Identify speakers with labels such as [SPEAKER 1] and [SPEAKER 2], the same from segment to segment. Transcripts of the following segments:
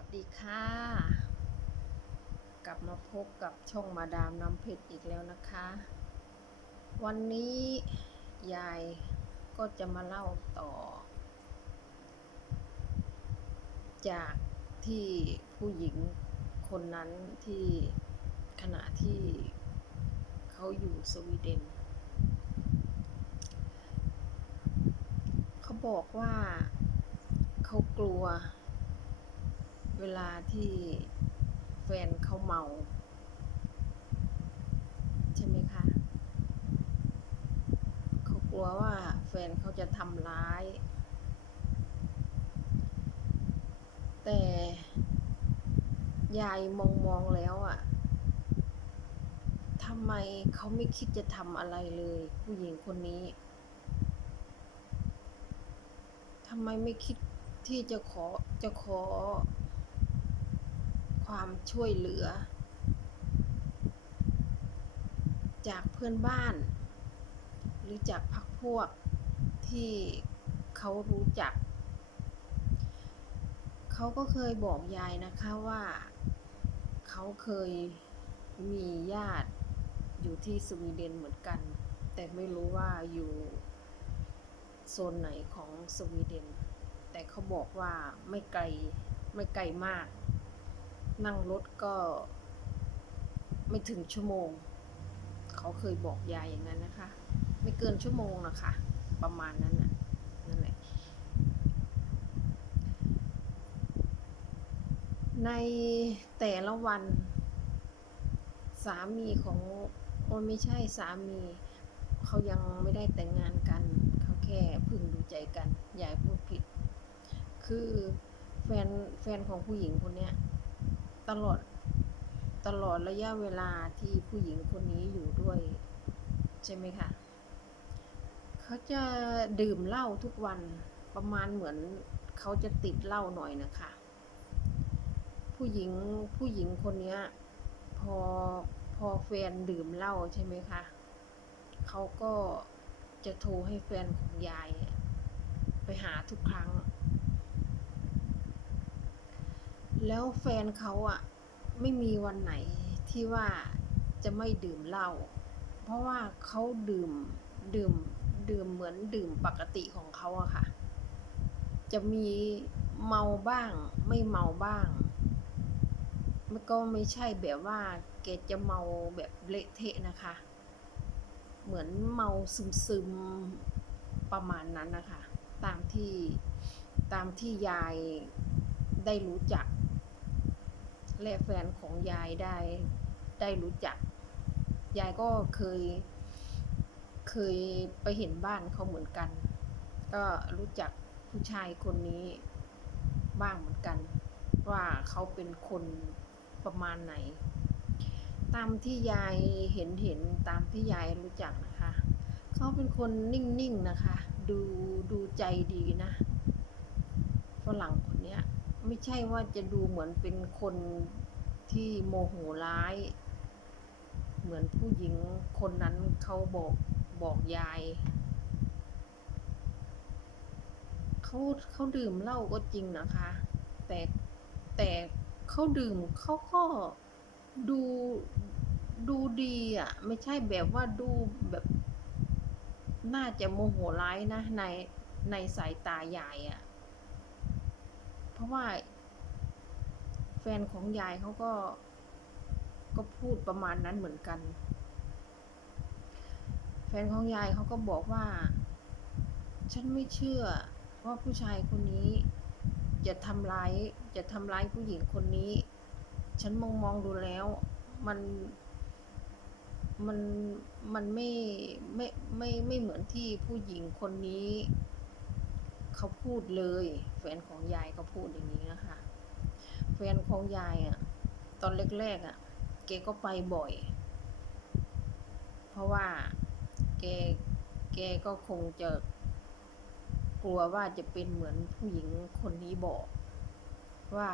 [SPEAKER 1] วัสดีค่ะ กลับมาพบกับช่องมาดามน้ำเพชรอีกแล้วนะคะ วันนี้ยายก็จะมาเล่าต่อ จากที่ผู้หญิงคนนั้นที่ขณะที่เขาอยู่สวีเดน เขาบอกว่าเขากลัว เวลาที่แฟนเขาเมา ใช่ไหมคะเขากลัวว่าแฟนเขาจะทำร้าย แต่ยายมองมองแล้วอะทำไมเขาไม่คิดจะทำอะไรเลย ผู้หญิงคนนี้ทำไมไม่คิดที่จะขอจะขอ ความช่วยเหลือ จากเพื่อนบ้าน หรือจากพักพวกที่เขารู้จัก เขาก็เคยบอกยายนะคะว่า เขาเคยมีญาติอยู่ที่สวีเดนเหมือนกัน แต่ไม่รู้ว่าอยู่โซนไหนของสวีเดน แต่เขาบอกว่าไม่ไกลไม่ไกลมาก นั่งรถก็ไม่ถึงชั่วโมง เขาเคยบอกยายอย่างนั้นนะคะ ไม่เกินชั่วโมงนะคะ ประมาณนั้นน่ะนั่นแหละ ในแต่ละวัน สามีของโอ้ไม่ใช่สามี เขายังไม่ได้แต่งงานกัน เขาแค่พึ่งดูใจกัน ยายพูดผิด คือแฟนแฟนของผู้หญิงคนเนี้ย ตลอดตลอดระยะเวลาที่ผู้หญิงคนนี้อยู่ด้วย ใช่ไหมคะเขาจะดื่มเหล้าทุกวันประมาณเหมือนเขาจะติดเหล้าหน่อยนะคะ ผู้หญิงผู้หญิงคนนี้พอพอแฟนดื่มเหล้าใช่ไหมคะเขาก็จะโทรให้แฟนของยาย ไปหาทุกครั้ง แล้วแฟนเขาอะไม่มีวันไหนที่ว่าจะไม่ดื่มเหล้า เพราะว่าเขาดื่มดื่มดื่มเหมือนดื่มปกติของเขาอะค่ะ จะมีเมาบ้างไม่เมาบ้างมันก็ไม่ใช่แบบว่าแกจะเมาแบบเละเทะนะคะ เหมือนเมาซึมซึมประมาณนั้นนะคะ ตามที่ตามที่ยาย ได้รู้จัก และแฟนของยายได้ได้รู้จัก ยายก็เคย เคยไปเห็นบ้านเขาเหมือนกัน ก็รู้จักผู้ชายคนนี้บ้างเหมือนกัน ว่าเขาเป็นคนประมาณไหน ตามที่ยายเห็นเห็นตามที่ยายรู้จักนะคะ เขาเป็นคนนิ่งๆนะคะ ดูดูใจดีนะฝรั่งคน ไม่ใช่ว่าจะดูเหมือนเป็นคนที่โมโหร้าย เหมือนผู้หญิงคนนั้นเขาบอกบอกยายเขาเขาดื่มเหล้าก็จริงนะคะ แต่แต่เขาดื่มเขาก็ดูดูดีอะ ไม่ใช่แบบว่าดูแบบน่าจะโมโหร้ายนะในในสายตายายอะ เพราะว่า แฟนของยายเขาก็ก็พูดประมาณนั้นเหมือนกัน แฟนของยายเขาก็บอกว่า ฉันไม่เชื่อว่าผู้ชายคนนี้ จะทำร้ายจะทำร้ายผู้หญิงคนนี้ ฉันมองมองดูแล้ว มันมันมันไม่ไม่ไม่ไม่เหมือนที่ผู้หญิงคนนี้ เขาพูดเลย นของยายก็พูดอย่างนี้นะคะ แฟนของยายอะ ตอนแรกๆอะแกก็ไปบ่อย เพราะว่าแกแกก็คงจะกลัวว่าจะเป็นเหมือนผู้หญิงคนนี้บอก ว่า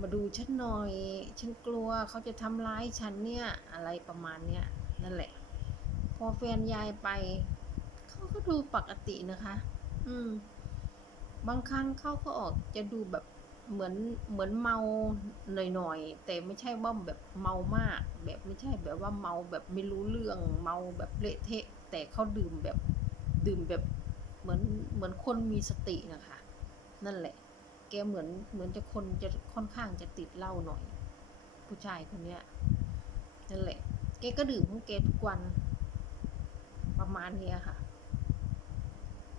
[SPEAKER 1] มาดูฉันหน่อย ฉันกลัวเขาจะทำร้ายฉันเนี่ย อะไรประมาณเนี้ยนั่นแหละ พอแฟนยายไป เขาก็ดูปกตินะคะ อืม บางครั้งเขาก็ออกจะดูแบบเหมือนเหมือนเมาหน่อยๆแต่ไม่ใช่ว่าแบบเมามาก แบบไม่ใช่แบบว่าเมาแบบไม่รู้เรื่องเมาแบบเละเทะ แต่เขาดื่มแบบดื่มแบบเหมือนเหมือนคนมีสตินะคะ นั่นแหละ แกเหมือนเหมือนจะคนจะค่อนข้างจะติดเหล้าหน่อย ผู้ชายคนเนี้ยนั่นแหละแกก็ดื่มของแกทุกวันประมาณเนี้ยค่ะ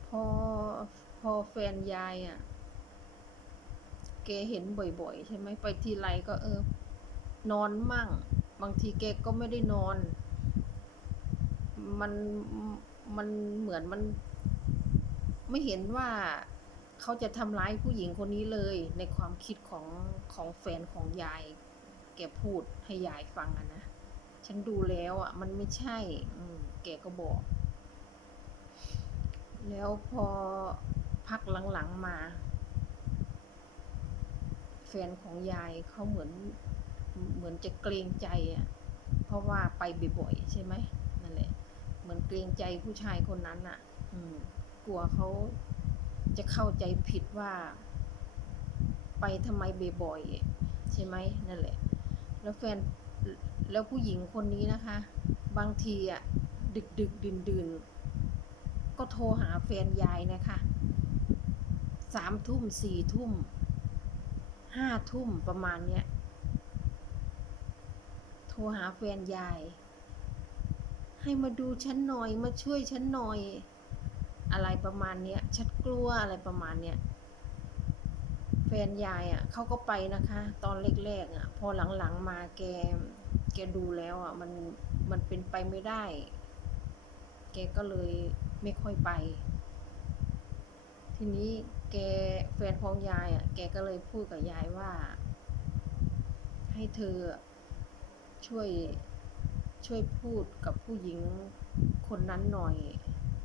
[SPEAKER 1] พอพ อแฟนยายอะ แกเห็นบ่อยๆ ใช่ไหมไปทีไรก็เออ นอนมั่ง บางทีแกก็ไม่ได้นอน มันมันเหมือนมัน ไม่เห็นว่าเขาจะทำร้ายผู้หญิงคนนี้เลย ในความคิดของของแฟนของยาย แกพูดให้ยายฟังอะนะ ฉันดูแล้วอะ มันไม่ใช่ อืแกก็บอกแล้วพอ พักหลังๆมา แฟนของยายเขาเหมือน เหมือนจะเกรงใจอะ เพราะว่าไปบ่อยๆใช่ไหมนั่นแหละ เหมือนเกรงใจผู้ชายคนนั้นอะ อืม กลัวเขาจะเข้าใจผิดว่า ไปทำไมบ่อยๆใช่ไหมนั่นแหละ แล้วแฟนแล้วผู้หญิงคนนี้นะคะ บางทีอะดึกดึกดื่นดื่นๆก็โทรหาแฟนยายนะคะ สามทุ่มสี่ทุ่มห้าทุ่มประมาณเนี้ย โทรหาแฟนยาย ให้มาดูฉันหน่อยมาช่วยฉันหน่อย อะไรประมาณเนี้ยฉันกลัวอะไรประมาณเนี้ยแฟนยายอะเขาก็ไปนะคะ ตอนแรกๆอะ พอหลังๆมาแกแกดูแล้วอะ มันมันเป็นไปไม่ได้ แกก็เลยไม่ค่อยไป ทีนี้ แกแฟนของยายอะ แกก็เลยพูดกับยายว่า ให้เธอช่วยช่วยพูดกับผู้หญิงคนนั้นหน่อย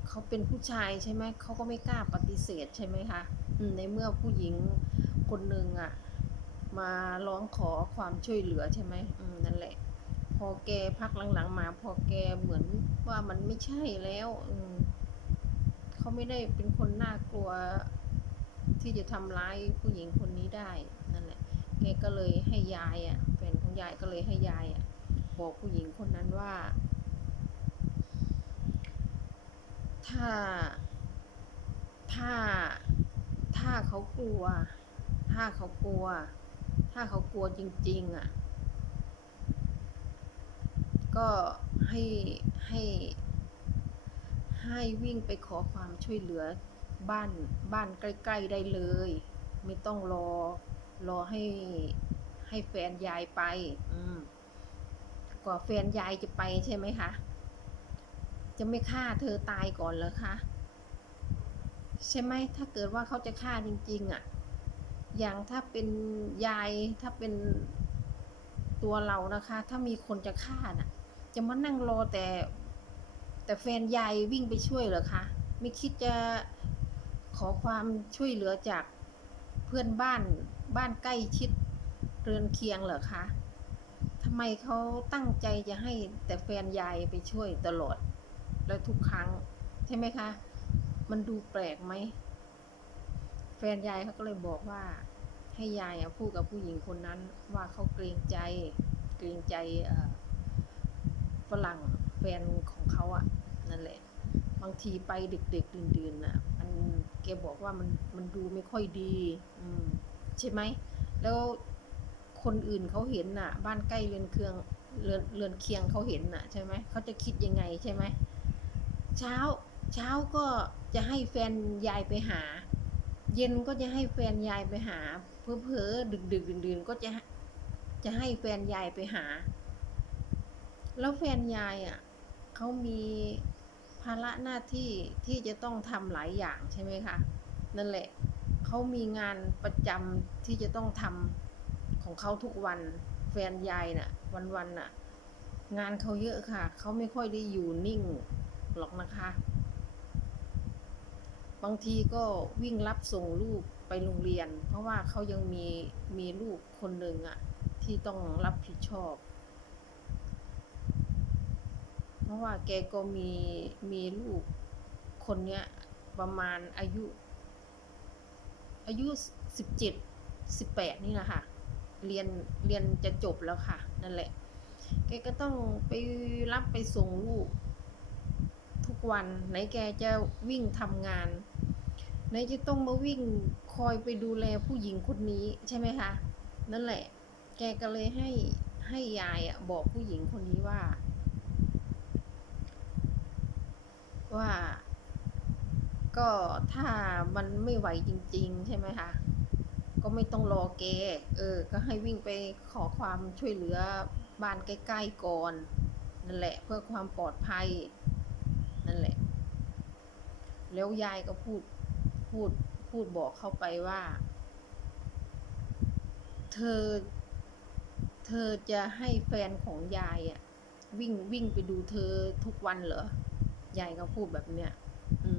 [SPEAKER 1] เขาเป็นผู้ชายใช่ไหม เขาก็ไม่กล้าปฏิเสธใช่ไหมคะในเมื่อผู้หญิงคนหนึ่งอะ มาร้องขอความช่วยเหลือใช่ไหมอืมนั่นแหละ พอแกพักหลังๆมา พอแกเหมือนว่ามันไม่ใช่แล้ว เขาไม่ได้เป็นคนน่ากลัว ที่จะทำร้ายผู้หญิงคนนี้ได้นั่นแหละแกก็เลยให้ยายอะแฟนของยายก็เลยให้ยายอะบอกผู้หญิงคนนั้นว่า ถ้าถ้าถ้าเขากลัว ถ้าเขากลัว ถ้าเขากลัวจริง ๆ อะ ก็ให้ให้ให้วิ่งไปขอความช่วยเหลือ บ้านบ้านใกล้ ๆได้เลย ไม่ต้องรอรอให้ให้แฟนยายไป อืมกว่าแฟนยายจะไปใช่ไหมคะ จะไม่ฆ่าเธอตายก่อนเหรอคะใช่ไหมถ้าเกิดว่าเขาจะฆ่าจริง ๆอะ อย่างถ้าเป็นยายถ้าเป็นตัวเรานะคะ ถ้ามีคนจะฆ่าน่ะ จะมานั่งรอแต่ แต่แฟนยายวิ่งไปช่วยเหรอคะ ไม่คิดจะ ขอความช่วยเหลือจากเพื่อนบ้านบ้านใกล้ชิดเรือนเคียงเหรอคะทำไมเขาตั้งใจจะให้แต่แฟนยายไปช่วยตลอด และทุกครั้ง ใช่ไหมคะ มันดูแปลกไหม แฟนยายเขาก็เลยบอกว่า ให้ยายพูดกับผู้หญิงคนนั้นว่าเขาเกรงใจ เกรงใจฝรั่งแฟนของเขาอะนั่นแหละ บางทีไปดึกๆดื่นๆน่ะ กบอกว่ามันมันดูไม่ค่อยดี อืมใช่ไหม แล้วคนอื่นเขาเห็นน่ะ บ้านใกล้เรือนเคืองเรือนเรือนเคียงเขาเห็นน่ะใช่ไหมเขาจะคิดยังไงใช่ไหมเช้า เช้าก็จะให้แฟนยายไปหา เย็นก็จะให้แฟนยายไปหา เพอเพอดึกดึกดื่นๆก็จะจะให้แฟนยายไปหา แล้วแฟนยายอะเขามี ภาระหน้าที่ที่จะต้องทำหลายอย่างใช่ไหมคะ นั่นแหละเขามีงานประจำที่จะต้องทำของเขาทุกวันแฟนยายน่ะ วันๆน่ะ งานเขาเยอะค่ะ เขาไม่ค่อยได้อยู่นิ่งหรอกนะคะ บางทีก็วิ่งรับส่งลูกไปโรงเรียน เพราะว่าเขายังมีมีลูกคนหนึ่งอะ ที่ต้องรับผิดชอบ เพ ราะว่าแกก็มีมีลูกคนเนี้ยประมาณอายุ อายุสิบเจ็ดสิบแปดนี่แหละค่ะ เรียนเรียนจะจบแล้วค่ะ นั่นแหละ แกก็ต้องไปรับไปส่งลูก ทุกวันไหนแกจะวิ่งทำงานไหนจะต้องมาวิ่งคอยไปดูแลผู้หญิงคนนี้ใช่ไหมคะ นั่นแหละ แกก็เลยให้ให้ยายอะบอกผู้หญิงคนนี้ว่า ว่า ก็ถ้ามันไม่ไหวจริง ๆ ใช่ไหมคะ ก็ไม่ต้องรอแกเออ ก็ให้วิ่งไปขอความช่วยเหลือบ้านใกล้ๆก่อน นั่นแหละ เพื่อความปลอดภัย นั่นแหละ แล้วยายก็พูดพูดพูดบอกเข้าไปว่า เธอ เธอจะให้แฟนของยายอะวิ่งวิ่งไปดูเธอทุกวันเหรอ ยายก็พูดแบบเนี้ยอื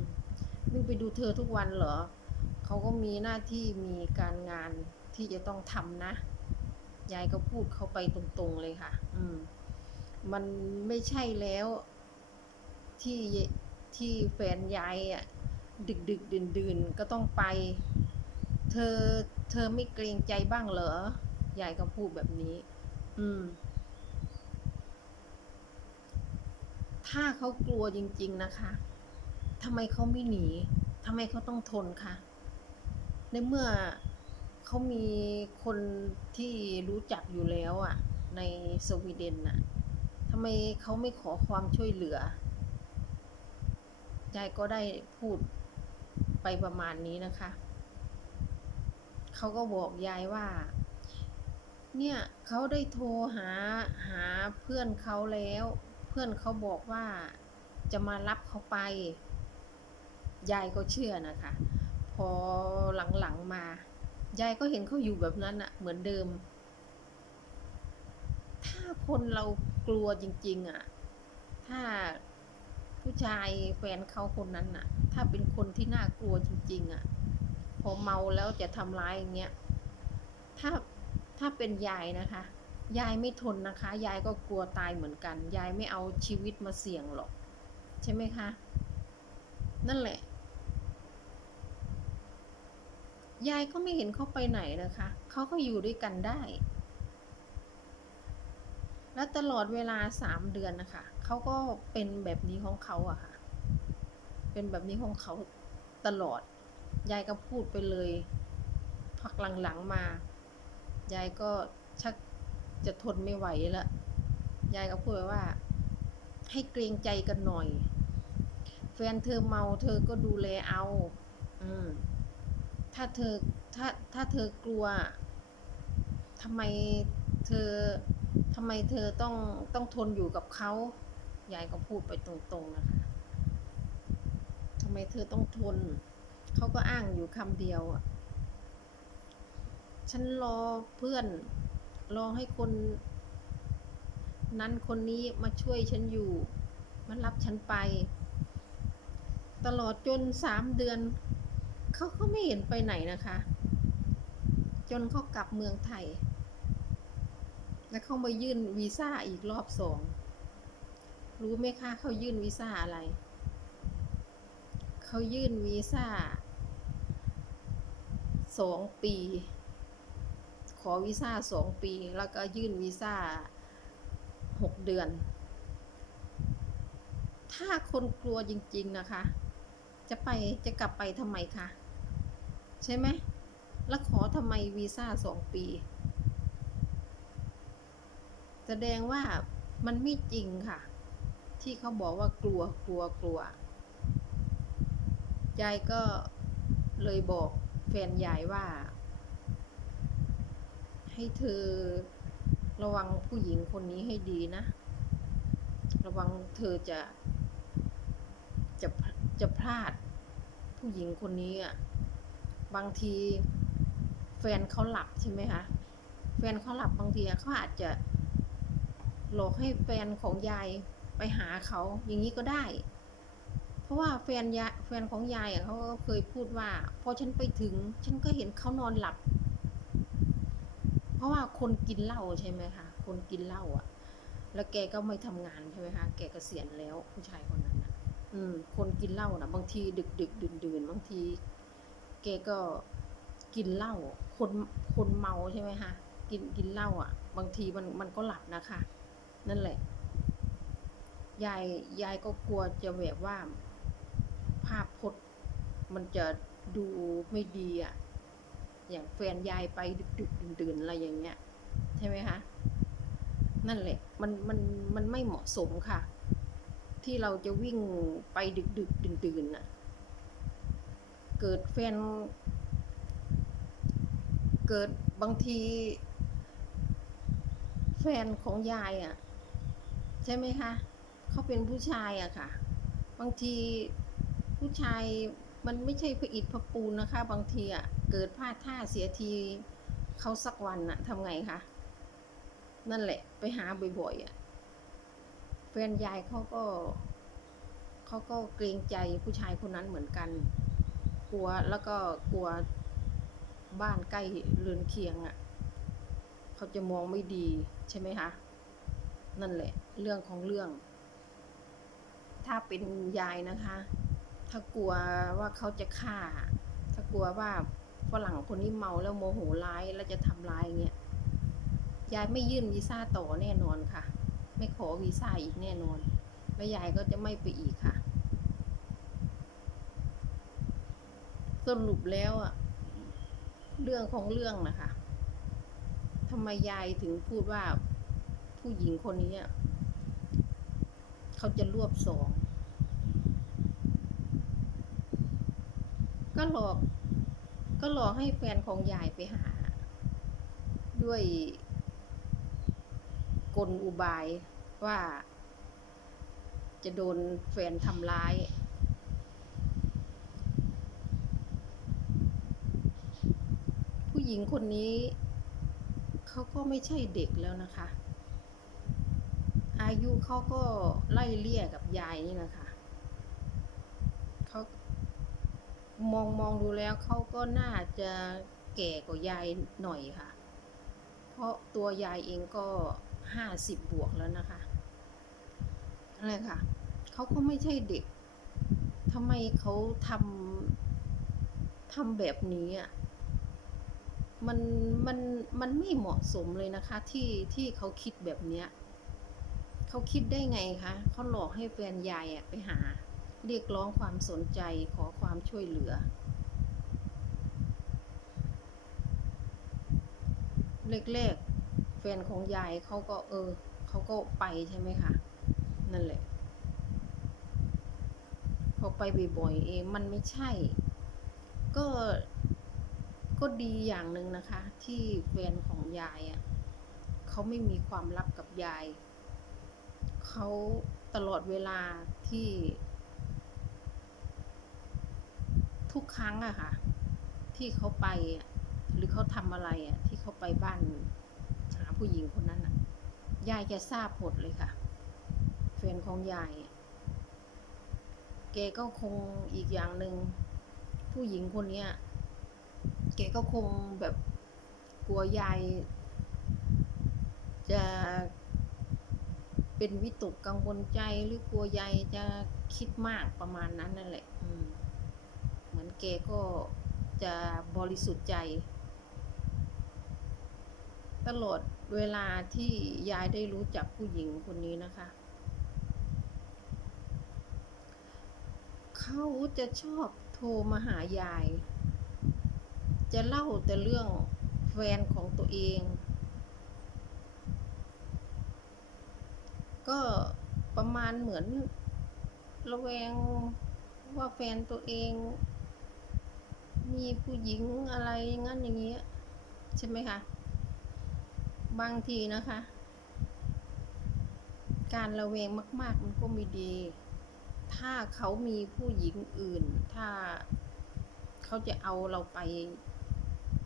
[SPEAKER 1] มึงไปดูเธอทุกวันเหรอ เขาก็มีหน้าที่มีการงานที่จะต้องทำนะ ยายก็พูดเขาไปตรงๆเลยค่ะ อืม มันไม่ใช่แล้วที่ที่แฟนยายอะ ดึกดึกดื่นดื่นก็ต้องไป เธอเธอไม่เกรงใจบ้างเหรอ ยายก็พูดแบบนี้ อืม ถ้าเขากลัวจริง ๆนะคะทำไมเขาไม่หนีทำไมเขาต้องทนคะในเมื่อเขามีคนที่รู้จักอยู่แล้วอะ ในสวีเดนน่ะทำไมเขาไม่ขอความช่วยเหลือยายก็ได้พูดไปประมาณนี้นะคะ เขาก็บอกยายว่า เนี่ยเขาได้โทรหาหาเพื่อนเขาแล้ว เพื่อนเขาบอกว่าจะมารับเขาไป ยายก็เชื่อนะคะ พอหลังๆมา ยายก็เห็นเขาอยู่แบบนั้นอะเหมือนเดิม ถ้าคนเรากลัวจริง ๆอะถ้าผู้ชายแฟนเขาคนนั้นอะถ้าเป็นคนที่น่ากลัวจริง ๆอะพอเมาแล้วจะทำร้ายอย่างเงี้ย ถ้าถ้าเป็นยายนะคะ ยายไม่ทนนะคะ ยายก็กลัวตายเหมือนกัน ยายไม่เอาชีวิตมาเสี่ยงหรอก ใช่ไหมคะ นั่นแหละ ยายก็ไม่เห็นเขาไปไหนนะคะ เขาก็อยู่ด้วยกันได้ และตลอดเวลาสามเดือนนะคะ เขาก็เป็นแบบนี้ของเขาอะค่ะ เป็นแบบนี้ของเขาตลอด ยายก็พูดไปเลย พักหลังๆมา ยายก็ชัก จะทนไม่ไหวแล้วยายก็พูดว่า ให้เกรงใจกันหน่อย แฟนเธอเมาเธอก็ดูแลเอา อืม ถ้าเธอถ้าถ้าเธอกลัวทำไมเธอทำไมเธอต้องต้องทนอยู่กับเขายายก็พูดไปตรงๆนะคะทำไมเธอต้องทน เขาก็อ้างอยู่คำเดียวอะฉันรอเพื่อน รอให้คนนั้นคนนี้มาช่วยฉันอยู่มารับฉันไป ตลอดจนสามเดือน เขาก็ไม่เห็นไปไหนนะคะ จนเขากลับเมืองไทย แล้วเขามายื่นวีซ่าอีกรอบสอง รู้ไหมคะเขายื่นวีซ่าอะไร เขายื่นวีซ่าสองปี ขอวีซ่าสองปี แล้วก็ยื่นวีซ่าหกเดือน ถ้าคนกลัวจริง ๆนะคะ จะไปจะกลับไปทำไมคะใช่ไหมแล้วขอทำไมวีซ่าสองปี แสดงว่ามันไม่จริงค่ะ ที่เขาบอกว่ากลัวกลัวกลัวยายก็เลยบอกแฟนยายว่า ให้เธอระวังผู้หญิงคนนี้ให้ดีนะ ระวังเธอจะ จะจะพลาดผู้หญิงคนนี้อะ บางทีแฟนเขาหลับใช่ไหมคะ แฟนเขาหลับบางทีเขาอาจจะหลอกให้แฟนของยายไปหาเขาอย่างนี้ก็ได้ เพราะว่าแฟนยายแฟนของยายเขาก็เคยพูดว่าพอฉันไปถึง ฉันก็เห็นเขานอนหลับ เพราะว่าคนกินเหล้าใช่ไหมคะคนกินเหล้าอะ แล้วแกก็ไม่ทำงานใช่ไหมคะแกเกษียณแล้วผู้ชายคนนั้นนะอืม คนกินเหล้านะบางทีดึกดึกดื่นดื่นบางที แกก็กินเหล้าคนคนเมาใช่ไหมคะกินกินเหล้าอะ บางทีมันมันก็หลับนะคะ นั่นแหละยายยายก็กลัวจะแบบว่า ภาพพจน์มันจะดูไม่ดีอะ อย่างแฟนยายไปดึกๆดื่นๆอะไรอย่างเงี้ย ใช่ไหมคะ นั่นแหละ มันมันมันไม่เหมาะสมค่ะ ที่เราจะวิ่งไปดึกๆดื่นๆน่ะ เกิดแฟน เกิดบางที แฟนของยายอะ ใช่ไหมคะเขาเป็นผู้ชายอะค่ะ บางทีผู้ชายมันไม่ใช่พระอิฐพระปูนนะคะ บางทีอะ เกิดพลาดท่าเสียทีเขาสักวันอะทำไงคะ นั่นแหละ ไปหาบ่อยๆอะแฟนยายเขาก็เขาก็เกรงใจผู้ชายคนนั้นเหมือนกัน กลัวแล้วก็กลัวบ้านใกล้เรือนเคียงอะเขาจะมองไม่ดีใช่ไหมคะ นั่นแหละ เรื่องของเรื่อง ถ้าเป็นยายนะคะ ถ้ากลัวว่าเขาจะฆ่า ถ้ากลัวว่า ฝรั่งคนนี้เมาแล้วโมโหร้ายแล้วจะทำร้ายเงี้ยยายไม่ยื่นวีซ่าต่อแน่นอนค่ะ ไม่ขอวีซ่าอีกแน่นอน แล้วยายก็จะไม่ไปอีกค่ะ สรุปแล้วอะเรื่องของเรื่องนะคะทำไมยายถึงพูดว่าผู้หญิงคนนี้เขาจะรวบสอง ก็หลอก ก็หลอให้แฟนของยายไปหา ด้วยกลอุบายว่า จะโดนแฟนทำร้าย ผู้หญิงคนนี้เขาก็ไม่ใช่เด็กแล้วนะคะ อายุเขาก็ไล่เลี่ยกับยายนี่นะคะ เขา มองมองดูแล้วเขาก็น่าจะแก่กว่ายายหน่อยค่ะ เพราะตัวยายเองก็ห้าสิบบวกแล้วนะคะอะไรค่ะเขาก็ไม่ใช่เด็กทำไมเขาทำทำแบบนี้อะมันมันมันไม่เหมาะสมเลยนะคะ ที่ที่เขาคิดแบบเนี้ยเขาคิดได้ไงคะเขาหลอกให้แฟนยายอะไปหา เรียกร้องความสนใจขอความช่วยเหลือ แรกๆแฟนของยายเขาก็เออเขาก็ไปใช่ไหมคะ นั่นแหละพอไปบ่อยๆเองมันไม่ใช่ ก็ก็ดีอย่างหนึ่งนะคะ ที่แฟนของยายอะ่ะเขาไม่มีความลับกับยาย เขาตลอดเวลาที่ ทุก ครั้งอะค่ะ ที่เขาไปหรือเขาทำอะไรอะที่เขาไปบ้านหาผู้หญิงคนนั้นอะยายแกทราบหมดเลยค่ะแฟนของยายแกก็คงอีกอย่างหนึ่งผู้หญิงคนเนี้ยแกก็คงแบบกลัวยายจะเป็นวิตกกังวลใจหรือกลัวยายจะคิดมากประมาณนั้นนั่นแหละ แกก็จะบริสุทธิ์ใจ ตลอดเวลาที่ยายได้รู้จักผู้หญิงคนนี้นะคะ เขาจะชอบโทรมาหายาย จะเล่าแต่เรื่องแฟนของตัวเอง ก็ประมาณเหมือนระแวงว่าแฟนตัวเอง มีผู้หญิงอะไรงั้นอย่างเงี้ยใช่ไหมคะ บางทีนะคะ การระแวงมาก ๆ มันก็ไม่ดี ถ้าเขามีผู้หญิงอื่น ถ้าเขาจะเอาเราไป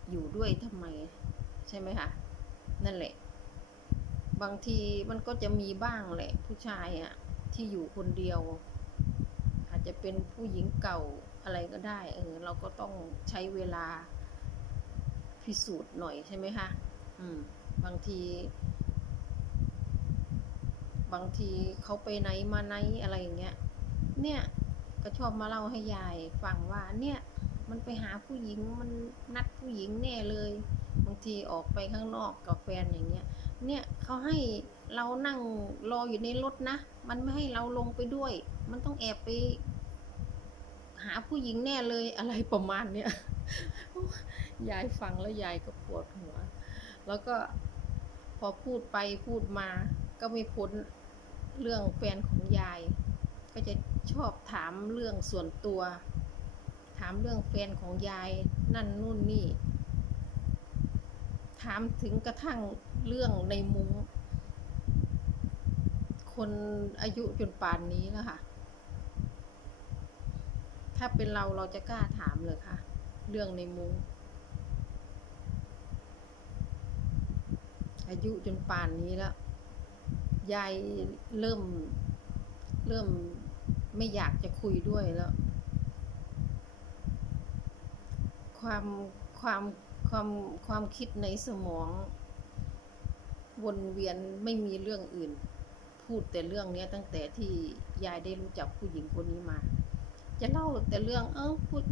[SPEAKER 1] อยู่ด้วยทำไม ใช่ไหมคะ นั่นแหละ บางทีมันก็จะมีบ้างแหละ ผู้ชายอะที่อยู่คนเดียว อาจจะเป็นผู้หญิงเก่า อะไรก็ได้เออเราก็ต้องใช้เวลาพิสูจน์หน่อยใช่ไหมคะอืม บางที บางทีเขาไปไหนมาไหนอะไรอย่างเงี้ย เนี่ยก็ชอบมาเล่าให้ยายฟังว่า เนี่ย มันไปหาผู้หญิงมันนัดผู้หญิงแน่เลย บางทีออกไปข้างนอกกับแฟนอย่างเงี้ย เนี่ยเขาให้เรานั่งรออยู่ในรถนะ มันไม่ให้เราลงไปด้วย มันต้องแอบไป หาผู้หญิงแน่เลยอะไรประมาณเนี้ยยายฟังแล้วยายก็ปวดหัว แล้วก็พอพูดไปพูดมาก็ไม่พ้นเรื่องแฟนของยาย ก็จะชอบถามเรื่องส่วนตัว ถามเรื่องแฟนของยายนั่นนู่นนี่ ถามถึงกระทั่งเรื่องในมุ้งคนอายุจนป่านนี้แล้วค่ะ ถ้าเป็นเราเราจะกล้าถามเลยค่ะ เรื่องในมุ้งอายุจนป่านนี้แล้ว ยายเริ่ม เริ่มไม่อยากจะคุยด้วยแล้ว ความความความความคิดในสมอง วนเวียนไม่มีเรื่องอื่น พูดแต่เรื่องนี้ตั้งแต่ที่ยายได้รู้จักผู้หญิงคนนี้มา จะเล่าแต่เรื่อง เออพูด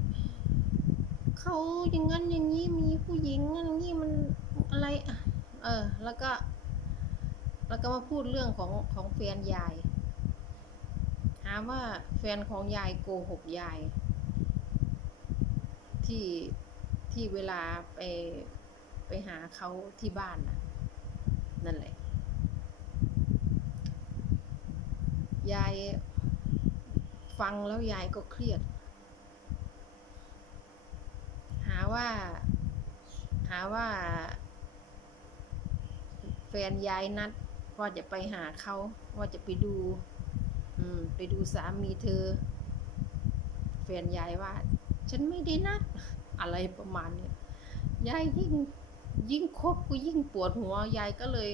[SPEAKER 1] เขาอย่างนั้นอย่างนี้มีผู้หญิงอย่างนี้มันอะไรอะเออ แล้วก็ แล้วก็มาพูดเรื่องของของแฟนยายหาว่าแฟนของยายโกหกยาย ที่ที่เวลาไปไปหาเขาที่บ้านน่ะ นั่นแหละยาย ฟังแล้วยายก็เครียด หาว่า หาว่า แฟนยายนัดว่าจะไปหาเขาว่าจะไปดู อืม ไปดูสามีเธอ แฟนยายว่า ฉันไม่ได้นัด อะไรประมาณเนี้ยยายยิ่ง ยิ่งคบก็ยิ่งปวดหัวยายก็เลย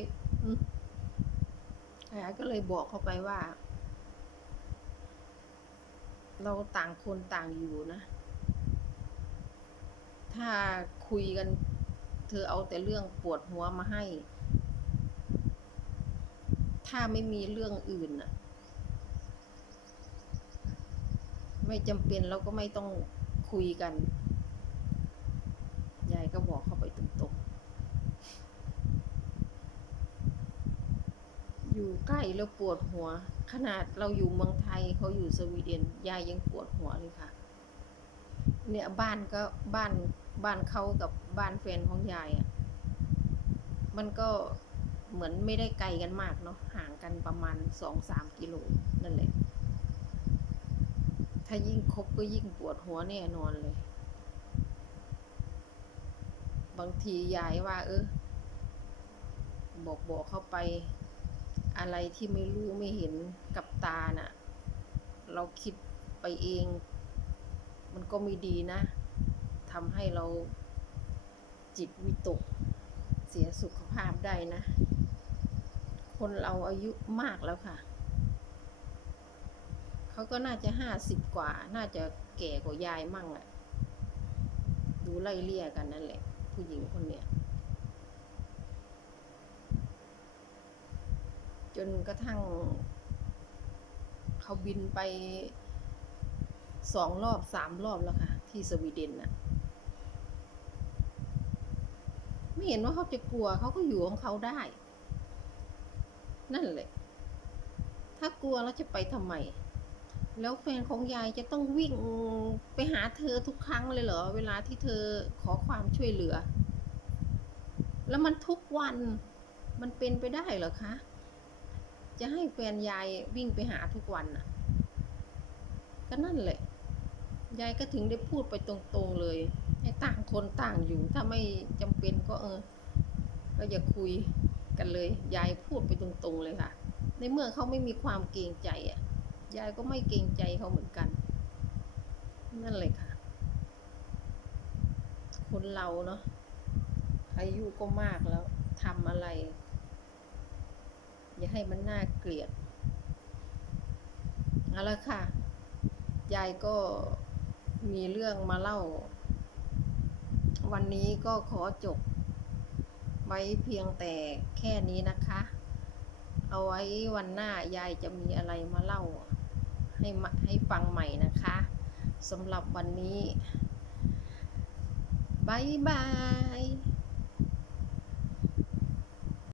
[SPEAKER 1] ยายก็เลยบอกเขาไปว่า เราต่างคนต่างอยู่นะ ถ้าคุยกัน เธอเอาแต่เรื่องปวดหัวมาให้ ถ้าไม่มีเรื่องอื่นน่ะไม่จำเป็นเราก็ไม่ต้องคุยกันยายก็บอกเข้าไปตรงๆอยู่ใกล้แล้วปวดหัว ขนาดเราอยู่เมืองไทยเขาอยู่สวีเดนยายยังปวดหัวเลยค่ะ เนี่ยบ้านก็บ้านบ้านเขากับบ้านแฟนของยายอะ่ะมันก็เหมือนไม่ได้ไกลกันมากเนาะห่างกันประมาณสองสามกิโลนั่นแหละ ถ้ายิ่งคบก็ยิ่งปวดหัวแน่นอนเลย บางทียายว่า เออบอกบอกเข้าไป อะไรที่ไม่รู้ไม่เห็นกับตาน่ะ เราคิดไปเอง มันก็ไม่ดีนะทำให้เราจิตวิตก เสียสุขภาพได้นะ คนเราอายุมากแล้วค่ะ เขาก็น่าจะห้าสิบกว่า น่าจะแก่กว่ายายมั่งแหละดูไล่เลี่ยกันนั่นแหละ ผู้หญิงคนเนี้ย จนกระทั่ง เขาบินไปสองรอบสามรอบแล้วค่ะ ที่สวีเดนน่ะ ไม่เห็นว่าเขาจะกลัวเขาก็อยู่ของเขาได้ นั่นแหละ ถ้ากลัวแล้วจะไปทำไม แล้วแฟนของยายจะต้องวิ่งไปหาเธอทุกครั้งเลยเหรอ เวลาที่เธอขอความช่วยเหลือ แล้วมันทุกวันมันเป็นไปได้เหรอคะ จะให้แฟนยายวิ่งไปหาทุกวันน่ะ ก็นั่นแหละ ยายก็ถึงได้พูดไปตรงๆเลย ให้ต่างคนต่างอยู่ ถ้าไม่จำเป็นก็เออ ก็อย่าคุยกันเลย ยายพูดไปตรงๆเลยค่ะ ในเมื่อเขาไม่มีความเกรงใจอะ ยายก็ไม่เกรงใจเขาเหมือนกัน นั่นเลยค่ะ คนเราเนาะอายุก็มากแล้วทำอะไร อย่าให้มันน่าเกลียดเอาละค่ะ ยายก็มีเรื่องมาเล่า วันนี้ก็ขอจบ ไว้เพียงแต่แค่นี้นะคะ เอาไว้วันหน้ายายจะมีอะไรมาเล่า ให้มาให้ฟังใหม่นะคะสำหรับวันนี้บายบาย